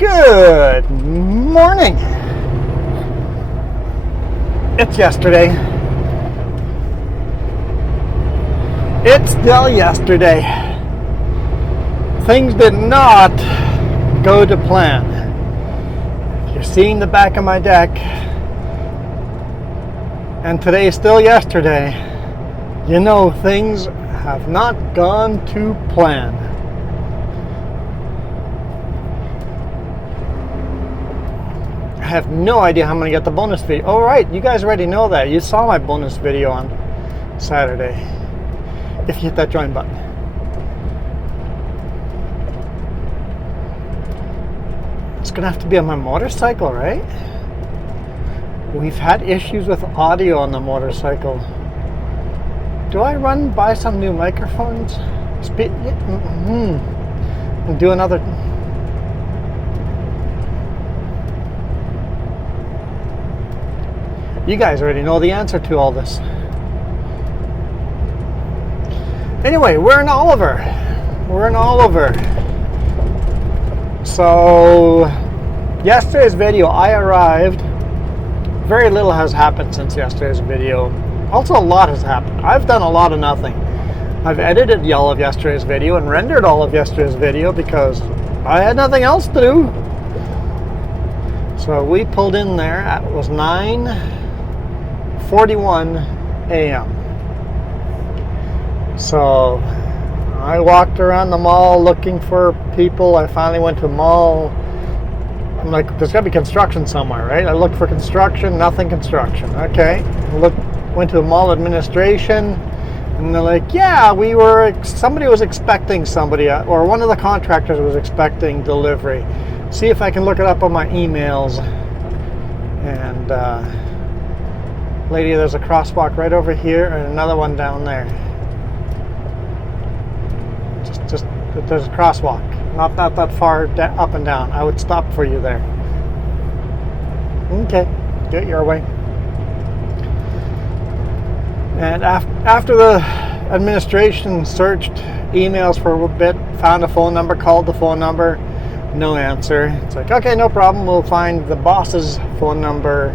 Good morning. It's yesterday. It's still yesterday. Things did not go to plan. If you're seeing the back of my deck, and today is still yesterday, you know things have not gone to plan. I have no idea how I'm going to get the bonus video. Oh, right, you guys already know that. You saw my bonus video on Saturday. If you hit that join button. It's going to have to be on my motorcycle, right? We've had issues with audio on the motorcycle. Do I buy some new microphones? And do another... You guys already know the answer to all this. Anyway, we're in Oliver. So, yesterday's video, I arrived. Very little has happened since yesterday's video. Also, a lot has happened. I've done a lot of nothing. I've edited all of yesterday's video and rendered all of yesterday's video because I had nothing else to do. So we pulled in there. It was 9:41 a.m. So I walked around the mall looking for people. I finally went to a mall. I'm like, there's got to be construction somewhere, right? I looked for construction, nothing construction. Okay. Went to the mall administration, and they're like, yeah, somebody was expecting somebody, or one of the contractors was expecting delivery. See if I can look it up on my emails. And lady, there's a crosswalk right over here and another one down there. Just there's a crosswalk, not that far up and down. I would stop for you there. Okay, get your way. And after the administration searched emails for a bit, found a phone number, called the phone number, no answer. It's like, okay, no problem. We'll find the boss's phone number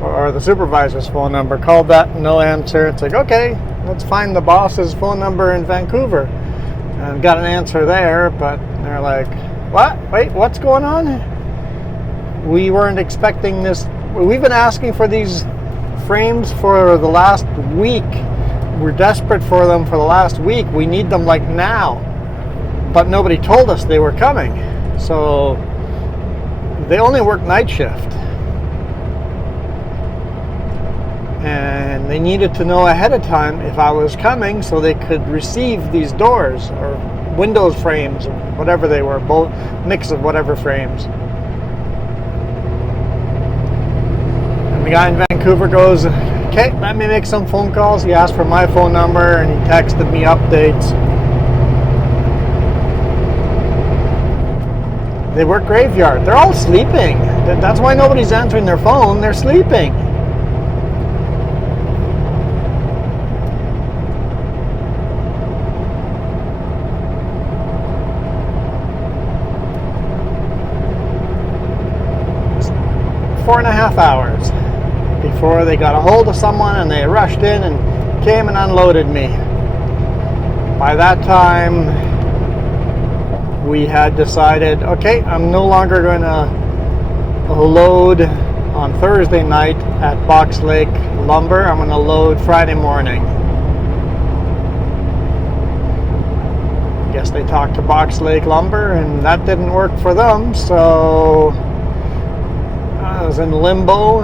or the supervisor's phone number. Called that, no answer. It's like, okay, let's find the boss's phone number in Vancouver. And got an answer there, but they're like, what? Wait, what's going on? We weren't expecting this. We've been asking for these frames for the last week. We're desperate for them for the last week. We need them like now. But nobody told us they were coming. So they only work night shift. And they needed to know ahead of time if I was coming so they could receive these doors or windows frames or whatever they were, both mix of whatever frames. And the guy in Vancouver goes, okay, let me make some phone calls. He asked for my phone number and he texted me updates. They work graveyard. They're all sleeping. That's why nobody's answering their phone. They're sleeping. It's 4.5 hours before they got a hold of someone and they rushed in and came and unloaded me. By that time, we had decided, okay, I'm no longer going to load on Thursday night at Box Lake Lumber. I'm going to load Friday morning. I guess they talked to Box Lake Lumber and that didn't work for them, so I was in limbo.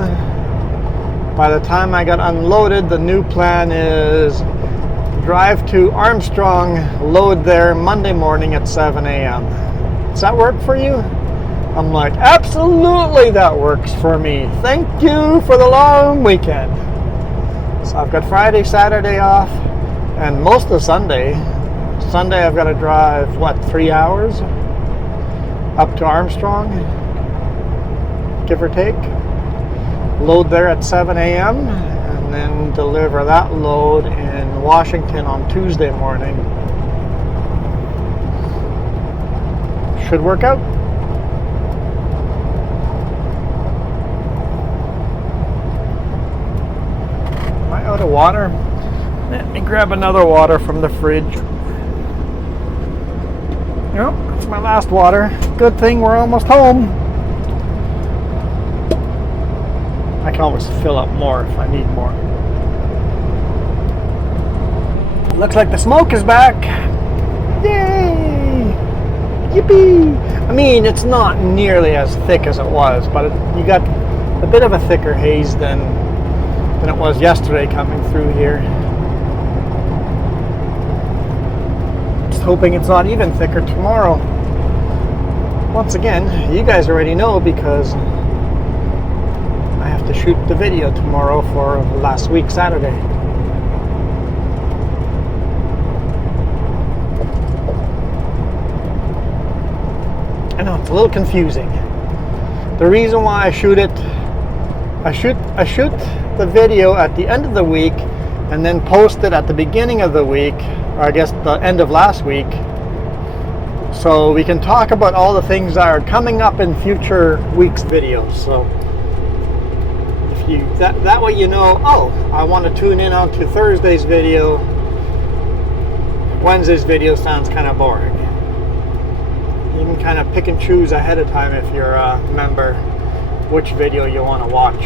By the time I got unloaded, the new plan is drive to Armstrong, load there Monday morning at 7 a.m. Does that work for you? I'm like, absolutely that works for me. Thank you for the long weekend. So I've got Friday, Saturday off, and most of Sunday. Sunday I've got to drive, 3 hours up to Armstrong, give or take. Load there at 7 a.m. and then deliver that load in Washington on Tuesday morning. Should work out. water. Let me grab another water from the fridge. Yep, that's my last water. Good thing we're almost home. I can always fill up more if I need more. Looks like the smoke is back. Yay! Yippee! I mean, it's not nearly as thick as it was, but you got a bit of a thicker haze than it was yesterday coming through here. Just hoping it's not even thicker tomorrow. Once again, you guys already know because I have to shoot the video tomorrow for last week Saturday. I know it's a little confusing. The reason why I shoot the video at the end of the week and then post it at the beginning of the week, or I guess the end of last week, so we can talk about all the things that are coming up in future weeks' videos. So if you that way you know, oh, I want to tune in on to Thursday's video. Wednesday's video sounds kind of boring. You can kind of pick and choose ahead of time if you're a member which video you want to watch.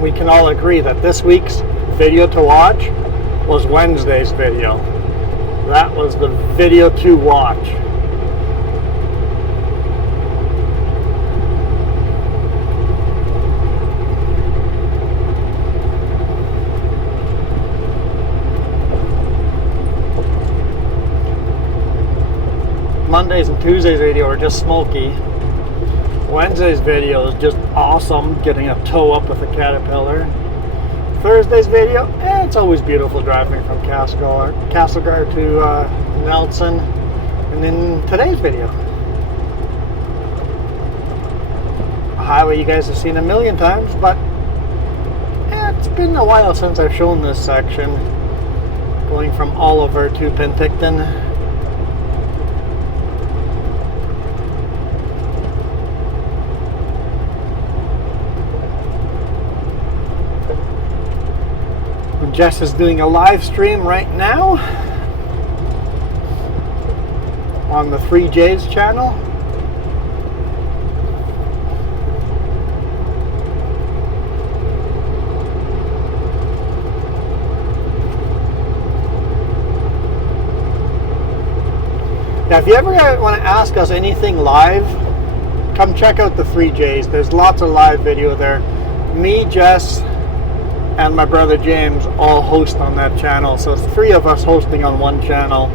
We can all agree that this week's video to watch was Wednesday's video. That was the video to watch. Monday's and Tuesday's video are just smoky. Wednesday's video is just awesome, getting a toe up with a Caterpillar. Thursday's video, it's always beautiful driving from Castlegar to Nelson. And then today's video, a highway you guys have seen a million times, but it's been a while since I've shown this section, going from Oliver to Penticton. Jess is doing a live stream right now on the 3J's channel. Now, if you ever want to ask us anything live, come check out the 3J's. There's lots of live video there. Me, Jess, and my brother James all host on that channel. So it's three of us hosting on one channel.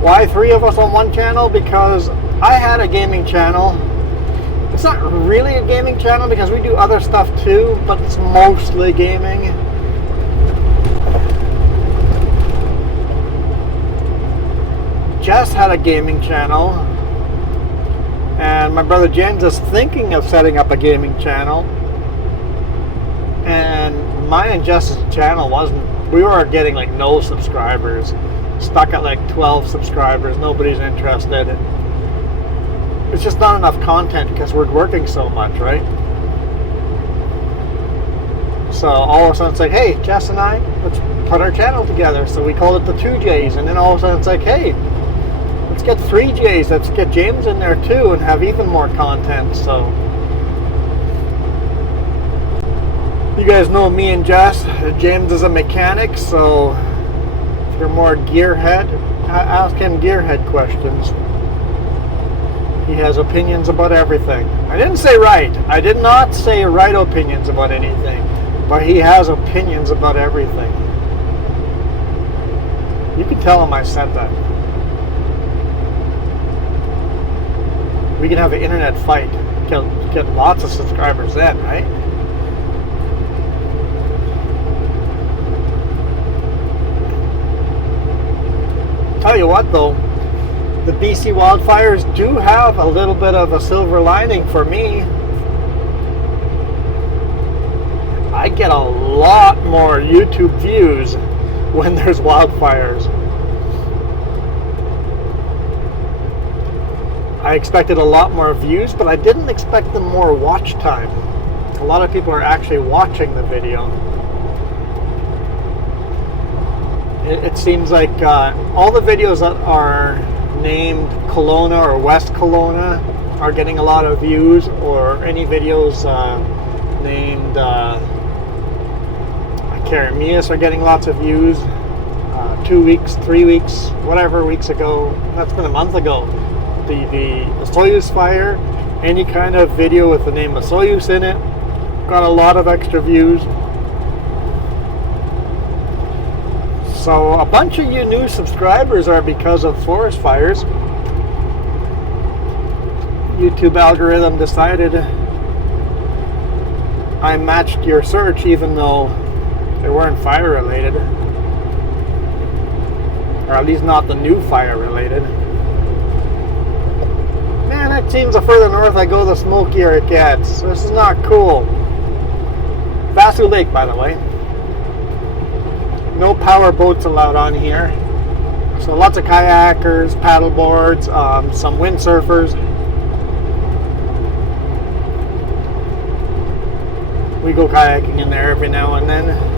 Why three of us on one channel? Because I had a gaming channel. It's not really a gaming channel because we do other stuff too, but it's mostly gaming. Jess had a gaming channel, and my brother James is thinking of setting up a gaming channel. And mine and Jess's channel we were getting like no subscribers, stuck at like 12 subscribers, nobody's interested. It's just not enough content because we're working so much, right? So all of a sudden it's like, hey, Jess and I, let's put our channel together. So we called it the 2Js, and then all of a sudden it's like, hey, let's get 3Js, let's get James in there too and have even more content. So you guys know me and Jess. James is a mechanic, so if you're more gearhead, ask him gearhead questions. He has opinions about everything. I didn't say right. I did not say right opinions about anything, but he has opinions about everything. You can tell him I said that. We can have an internet fight. Get lots of subscribers then, right? tell you what though, the BC wildfires do have a little bit of a silver lining for me. I get a lot more YouTube views when there's wildfires. I expected a lot more views, but I didn't expect them more watch time. A lot of people are actually watching the video. It seems like all the videos that are named Kelowna or West Kelowna are getting a lot of views, or any videos named Karamias are getting lots of views. 2 weeks, 3 weeks, whatever weeks ago, that's been a month ago, the Soyuz fire, any kind of video with the name of Soyuz in it, got a lot of extra views. So a bunch of you new subscribers are because of forest fires. YouTube algorithm decided I matched your search even though they weren't fire related, or at least not the new fire related. Man, it seems the further north I go, the smokier it gets. This is not cool. Vasu Lake, by the way. No power boats allowed on here. So lots of kayakers, paddle boards, some windsurfers. We go kayaking in there every now and then.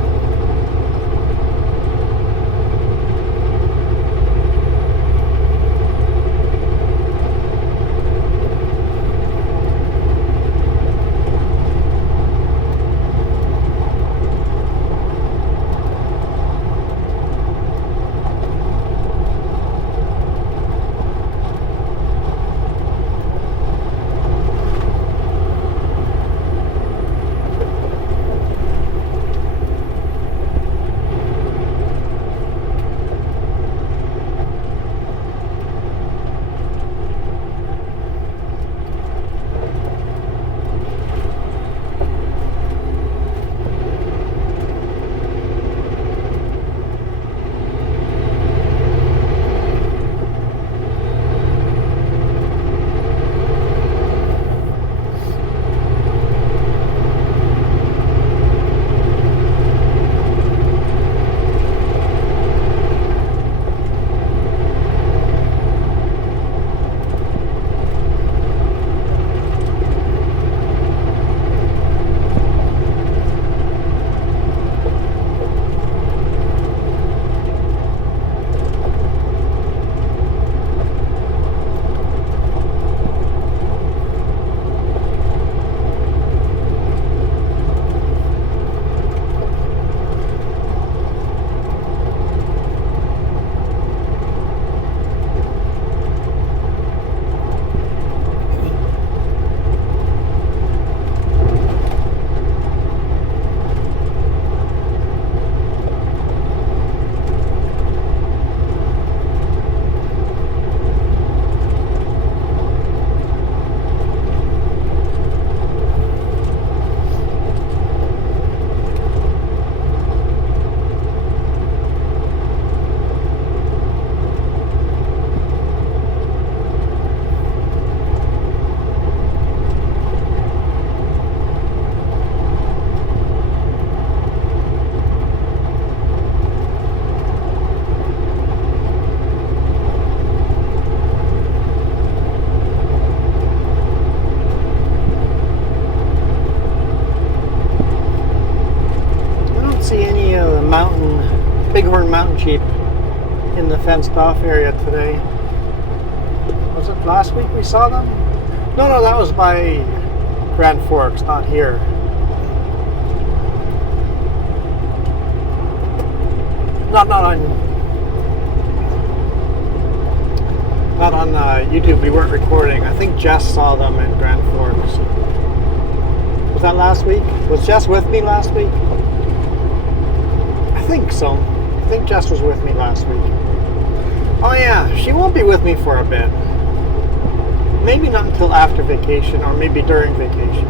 Bighorn mountain sheep in the fenced off area today. Was it last week we saw them? No, that was by Grand Forks, not here. Not on YouTube. We weren't recording. I think Jess saw them in Grand Forks. Was that last week? Was Jess with me last week? I think so. I think Jess was with me last week. Oh yeah, she won't be with me for a bit. Maybe not until after vacation, or maybe during vacation.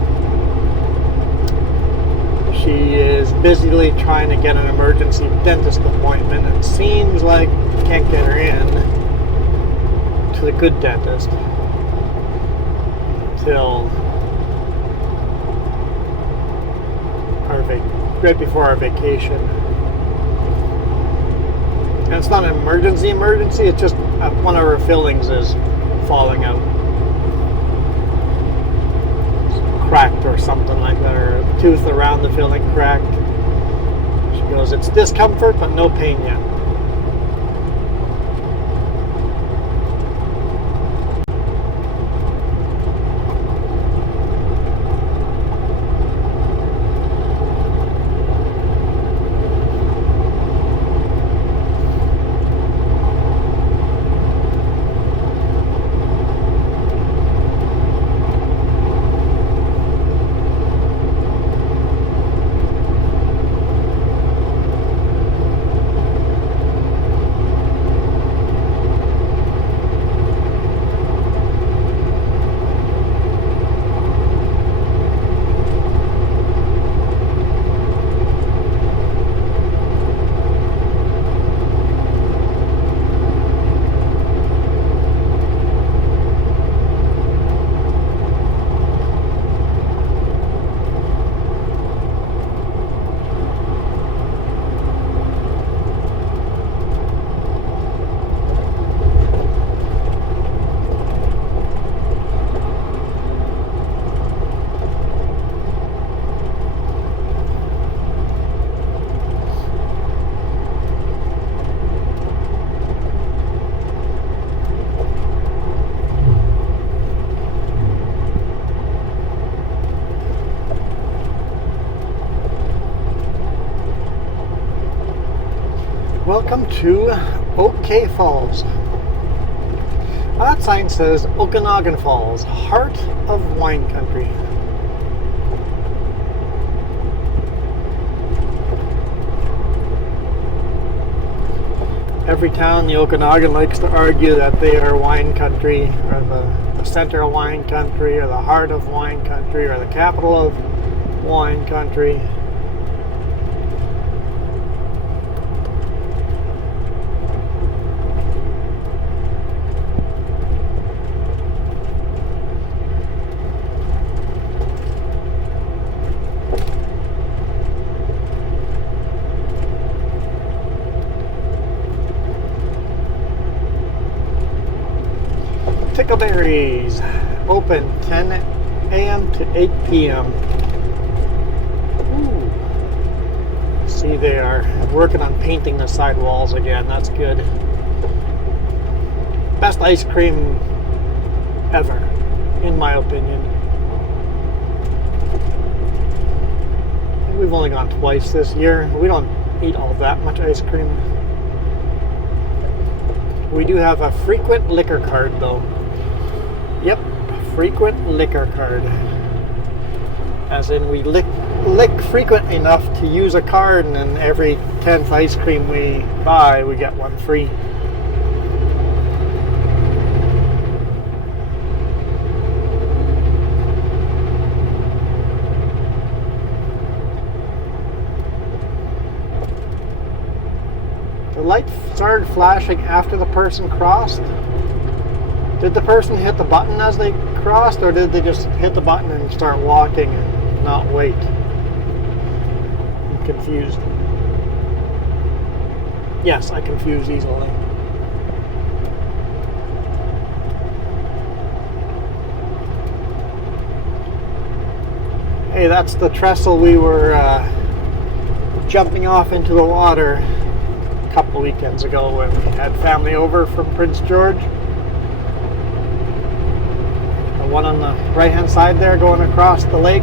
she is busily trying to get an emergency dentist appointment. It seems like can't get her in to the good dentist till right before our vacation. And it's not an emergency, it's just one of her fillings is falling out. It's cracked or something like that, or a tooth around the filling cracked. She goes, it's discomfort, but no pain yet. Welcome to OK Falls. That sign says Okanagan Falls, heart of wine country. Every town in the Okanagan likes to argue that they are wine country, or the center of wine country, or the heart of wine country, or the capital of wine country. Pickleberries, open 10 a.m. to 8 p.m. Ooh. See, they are working on painting the sidewalls again. That's good. Best ice cream ever, in my opinion. We've only gone twice this year. We don't eat all that much ice cream. We do have a frequent liquor card, though. Yep, frequent liquor card. As in, we lick frequent enough to use a card, and then every 10th ice cream we buy, we get one free. The light started flashing after the person crossed. Did the person hit the button as they crossed, or did they just hit the button and start walking and not wait? I'm confused. Yes, I confuse easily. Hey, that's the trestle we were jumping off into the water a couple weekends ago when we had family over from Prince George. One on the right hand side there going across the lake.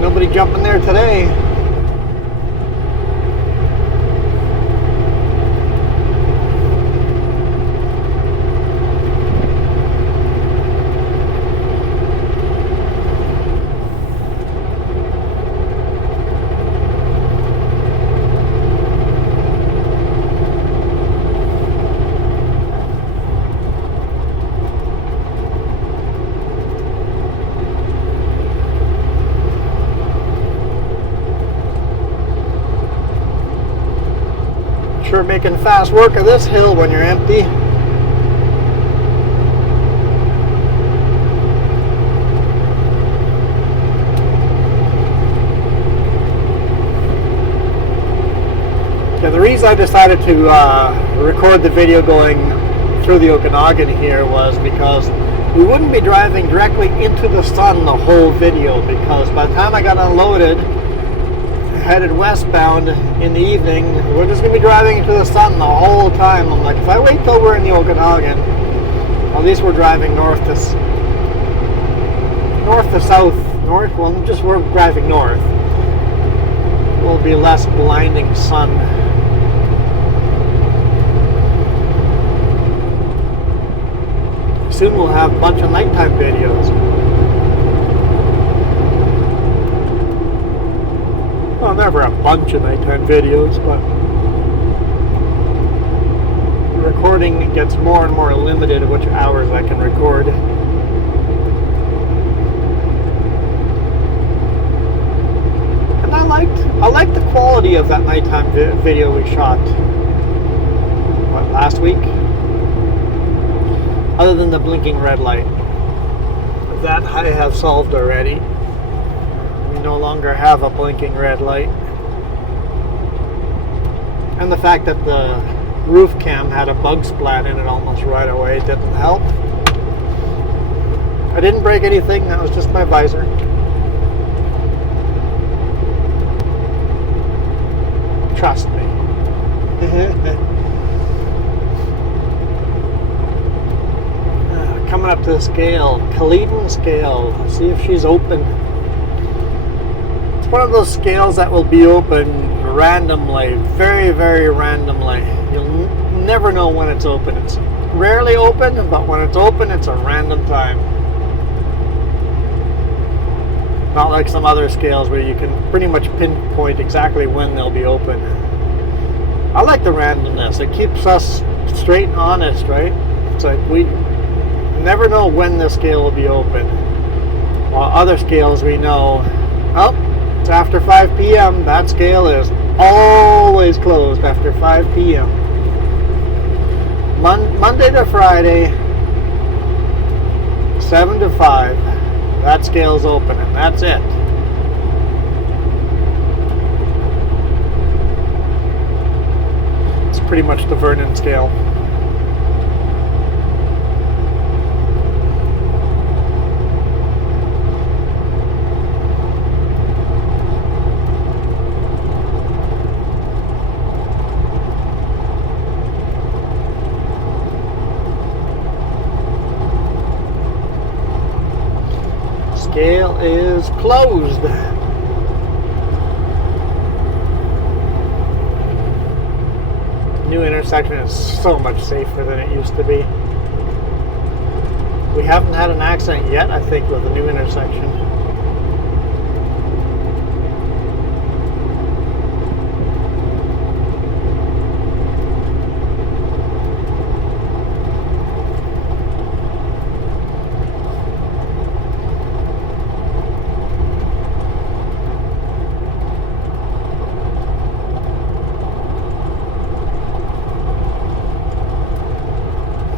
Nobody jumping there today. making fast work of this hill when you're empty. Yeah, the reason I decided to record the video going through the Okanagan here was because we wouldn't be driving directly into the sun the whole video, because by the time I got unloaded, headed westbound in the evening, we're just going to be driving into the sun the whole time. I'm like, if I wait till we're in the Okanagan, at least we're driving north to south, we're driving north. Will be less blinding sun. Soon we'll have a bunch of nighttime videos. Well, never a bunch of nighttime videos, but recording gets more and more limited which hours I can record. And I liked the quality of that nighttime video we shot. What, last week? Other than the blinking red light. That I have solved already. We no longer have a blinking red light. And the fact that the roof cam had a bug splat in it almost right away didn't help. I didn't break anything, that was just my visor. Trust me. Coming up to the scale, Penticton scale. See if she's open. It's one of those scales that will be open randomly, very, very randomly. You'll never know when it's open. It's rarely open, but when it's open, it's a random time. Not like some other scales where you can pretty much pinpoint exactly when they'll be open. I like the randomness. It keeps us straight and honest, right? It's like we never know when the scale will be open. While other scales we know, oh, it's after 5 p.m. That scale is always closed after 5 p.m. Monday to Friday, 7 to 5, that scale's open, and that's it. It's pretty much the Vernon scale. Scale is closed. New intersection is so much safer than it used to be. We haven't had an accident yet, I think, with the new intersection.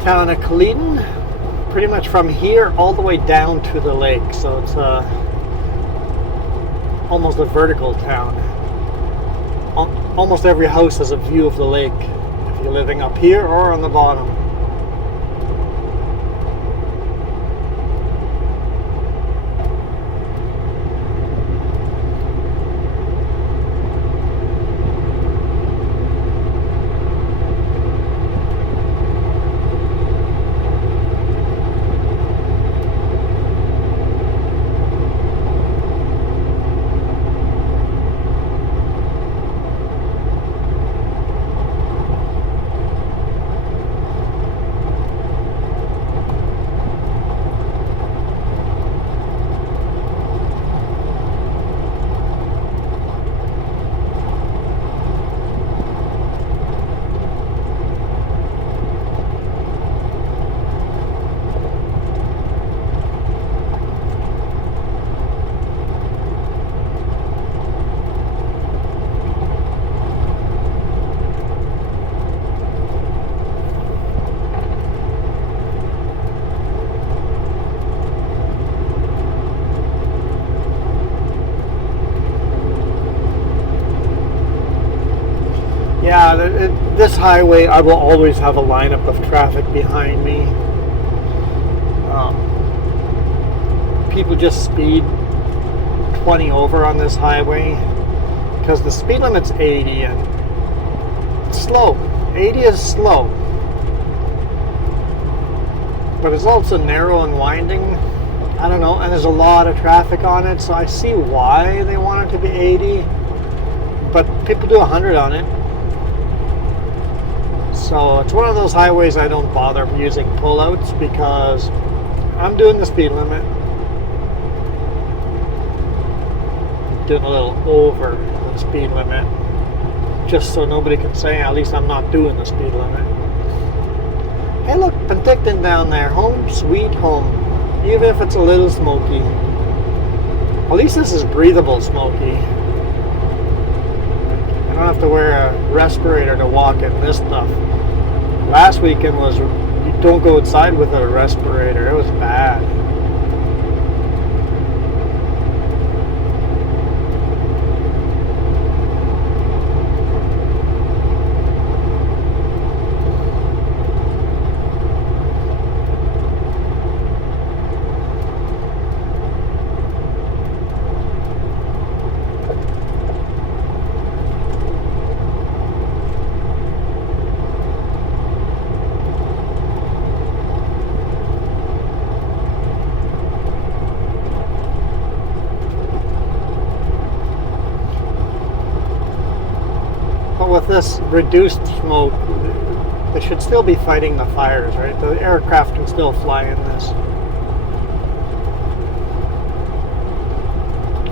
Town of Penticton, pretty much from here all the way down to the lake, so it's almost a vertical town. Almost every house has a view of the lake if you're living up here or on the bottom. highway, I will always have a lineup of traffic behind me. People just speed 20 over on this highway because the speed limit's 80 and it's slow. 80 is slow, but it's also narrow and winding. I don't know, and there's a lot of traffic on it, so I see why they want it to be 80, but people do 100 on it. So it's one of those highways I don't bother using pullouts because I'm doing the speed limit. Doing a little over the speed limit just so nobody can say at least I'm not doing the speed limit. Hey look, Penticton down there, home sweet home, even if it's a little smoky. At least this is breathable smoky. I don't have to wear a respirator to walk in this stuff. Last weekend was you don't go outside with a respirator. It was bad. With this reduced smoke, they should still be fighting the fires, right? The aircraft can still fly in this.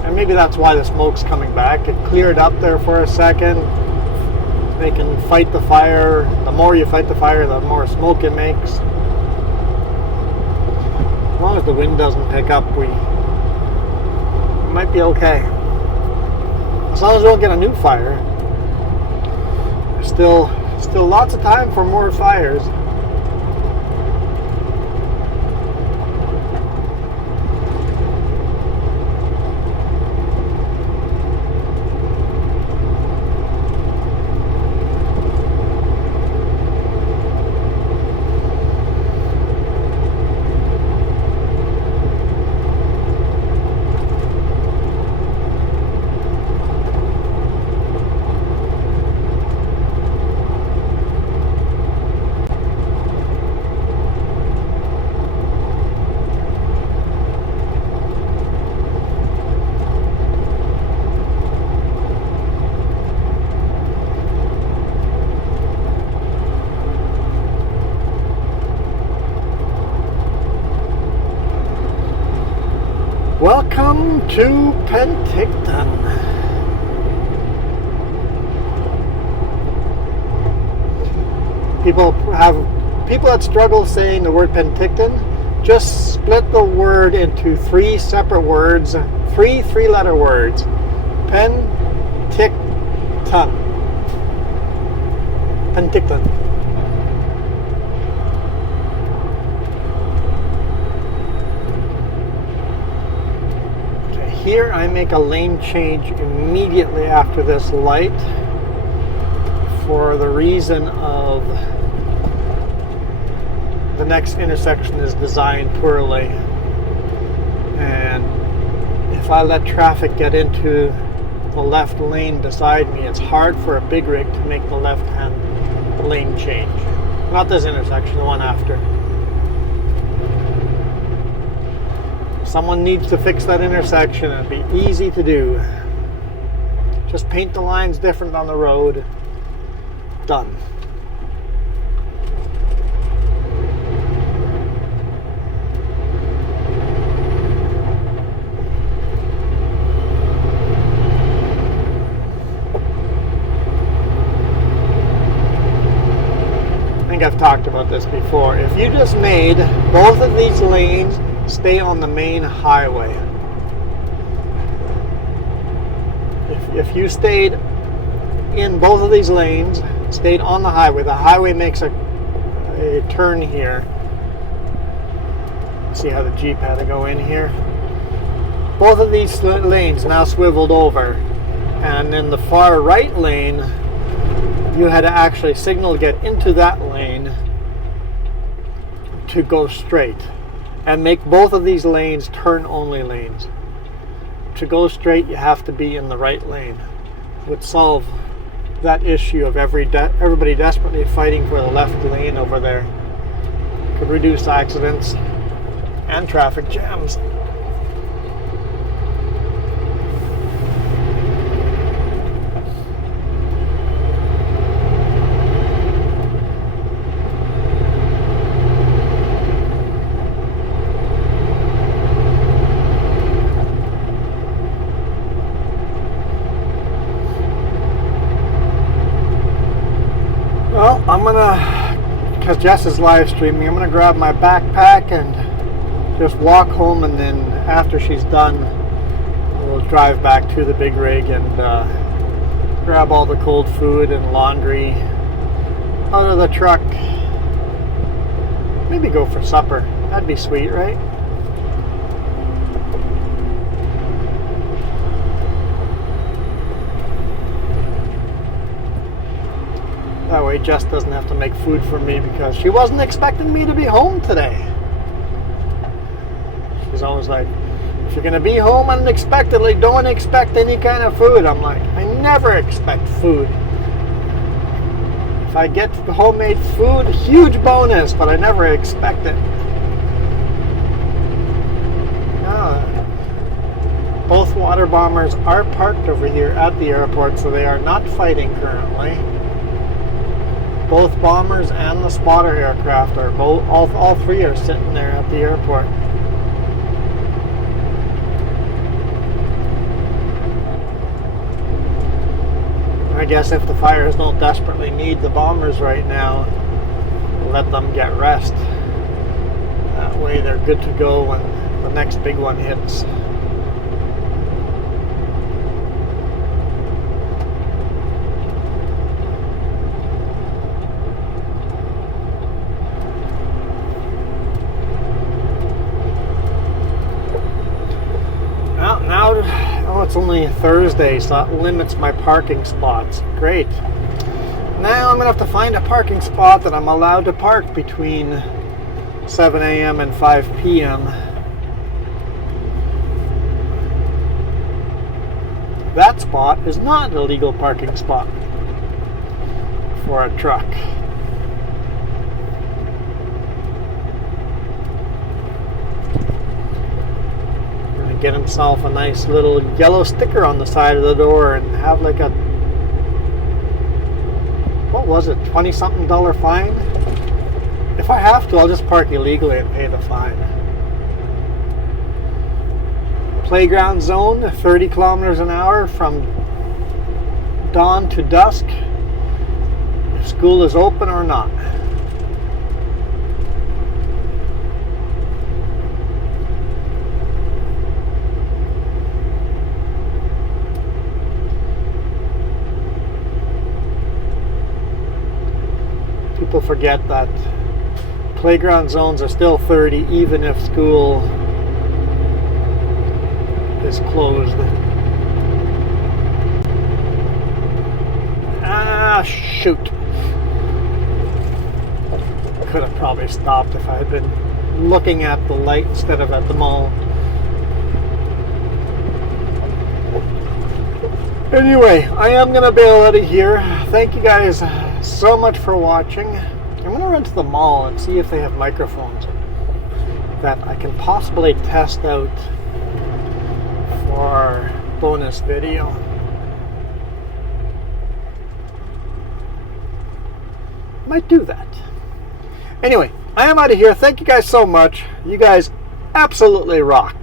And maybe that's why the smoke's coming back. It cleared up there for a second. They can fight the fire. The more you fight the fire, the more smoke it makes. As long as the wind doesn't pick up, we might be okay. As long as we don't get a new fire. Still lots of time for more fires. Welcome to Penticton. People that struggle saying the word Penticton, just split the word into three separate words, three-letter words. Penticton. Penticton. Here I make a lane change immediately after this light for the reason of the next intersection is designed poorly, and if I let traffic get into the left lane beside me, it's hard for a big rig to make the left-hand lane change. Not this intersection, the one after. Someone needs to fix that intersection. It'd be easy to do. Just paint the lines different on the road. Done. I think I've talked about this before. If you just made both of these lanes stay on the main highway. If you stayed in both of these lanes, stayed on the highway makes a turn here. See how the Jeep had to go in here? Both of these lanes now swiveled over, and in the far right lane you had to actually signal to get into that lane to go straight and make both of these lanes turn only lanes. To go straight, you have to be in the right lane. Would solve that issue of everybody desperately fighting for the left lane over there. Could reduce accidents and traffic jams. Well, I'm gonna, because Jess is live streaming, I'm gonna grab my backpack and just walk home, and then after she's done, we'll drive back to the big rig and grab all the cold food and laundry out of the truck. Maybe go for supper. That'd be sweet, right? That way Jess doesn't have to make food for me, because she wasn't expecting me to be home today. She's always like, if you're going to be home unexpectedly, don't expect any kind of food. I'm like, I never expect food. If I get homemade food, huge bonus, but I never expect it. Both water bombers are parked over here at the airport, so they are not fighting currently. Both bombers and the spotter aircraft are all three are sitting there at the airport. I guess if the fires don't desperately need the bombers right now, let them get rest. That way they're good to go when the next big one hits. It's only Thursday, so that limits my parking spots. Great. Now I'm going to have to find a parking spot that I'm allowed to park between 7 a.m. and 5 p.m. That spot is not a legal parking spot for a truck. Get himself a nice little yellow sticker on the side of the door and have like a, what was it, $20-something fine? If I have to, I'll just park illegally and pay the fine. Playground zone, 30 kilometers an hour from dawn to dusk, if school is open or not. People forget that playground zones are still 30 even if school is closed. Ah, shoot. Could have probably stopped if I had been looking at the light instead of at the mall. Anyway, I am going to bail out of here. Thank you guys so much for watching. I'm going to run to the mall and see if they have microphones that I can possibly test out for bonus video. Might do that. Anyway, I am out of here. Thank you guys so much. You guys absolutely rock.